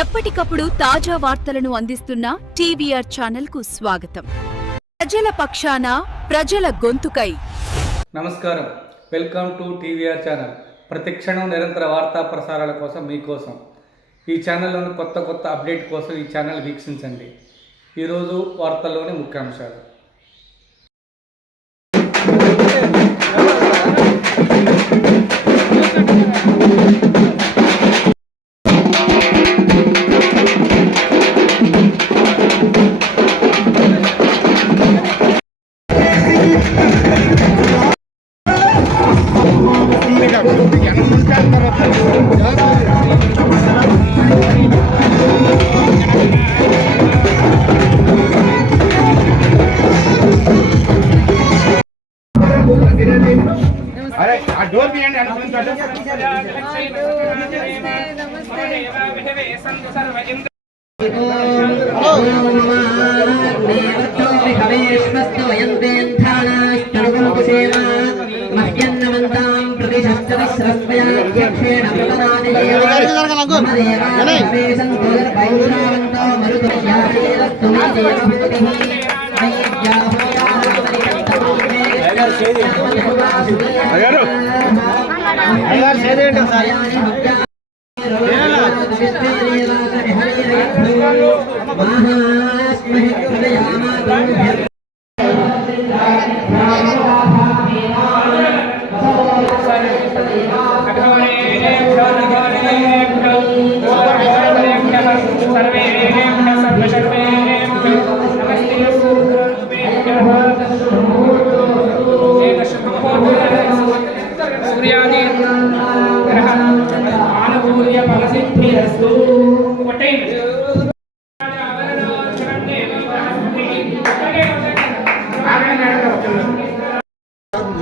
ఎప్పటికప్పుడు తాజా వార్తలను అందిస్తున్న టీవీఆర్ ఛానల్ కు స్వాగతం. ప్రజల పక్షాన, ప్రజల గొంతుకై. నమస్కారం, వెల్కమ్ టు టీవీఆర్ ఛానల్. ప్రతి క్షణం నిరంతర వార్తా ప్రసారాల కోసం మీకోసం ఈ ఛానల్లోని కొత్త అప్డేట్ కోసం ఈ ఛానల్ వీక్షించండి. ఈరోజు వార్తల్లోని ముఖ్యాంశాలు. डोर भी and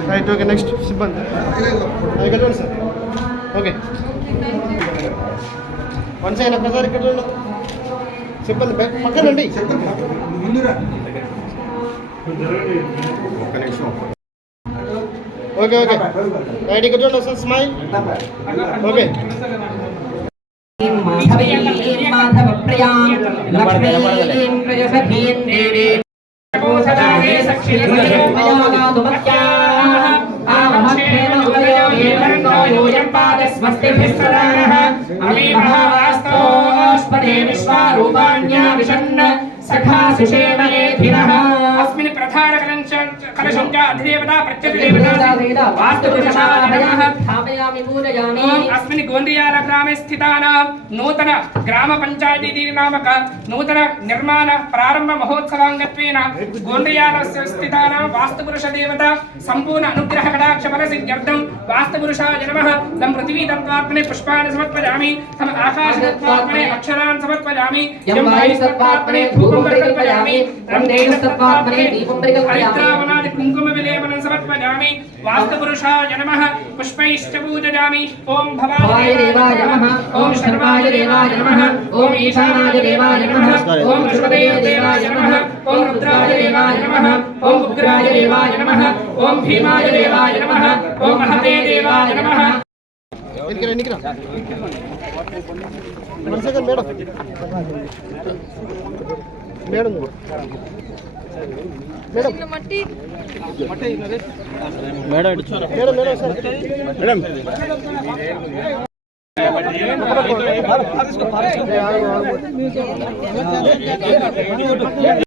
Right, okay, next, Sibban. I got one, sir. Okay. One side, Professor, I got one. Sibban, back, Pakan, and okay, okay. Right, I got one, sir, smile. Okay. अस्मिन् प्रधान कलशं च अधिदेवता प्रत्यधिदेवता वास्तुपुरुषाः स्थापयामि पूजयामि। अस्मिन् गोंदियाल ग्रामे स्थितानां नूतन ग्राम पंचायती नामक नूतन निर्माण प्रारंभ महोत्सवांगत्वेन गोंदियालस्य स्थितानां वास्तुपुरुषदेवता संपूर्ण अनुग्रह कटाक्ष फलसिद्ध्यर्थं वास्तुपुरुषाय नमः। तं पृथ्वी तत्त्वात्मने पुष्पाणि समर्पयामि, तं आकाश तत्त्वात्मने अक्षरान् समर्पयामि, यं वायु तत्त्वात्मने धूपं परिकल्पयामि, तं तेज तत्त्वात्मने दीपं परिकल्पयामि, कुंकुम विलेपनं समर्पयामि। वास्तुपुरुषाय नमः। पुष्पैश्च पूजयामि। ओम भवाय देवाय नमः, ओम शर्वाय देवाय नमः, ओम ईशानाय देवाय नमः, ओम विश्वदेव देवाय नमः, ओम रुद्राय देवाय नमः, ओम उग्राय देवाय नमः, ओम भीमाय देवाय नमः, ओम महते देवाय नमः। Madam madam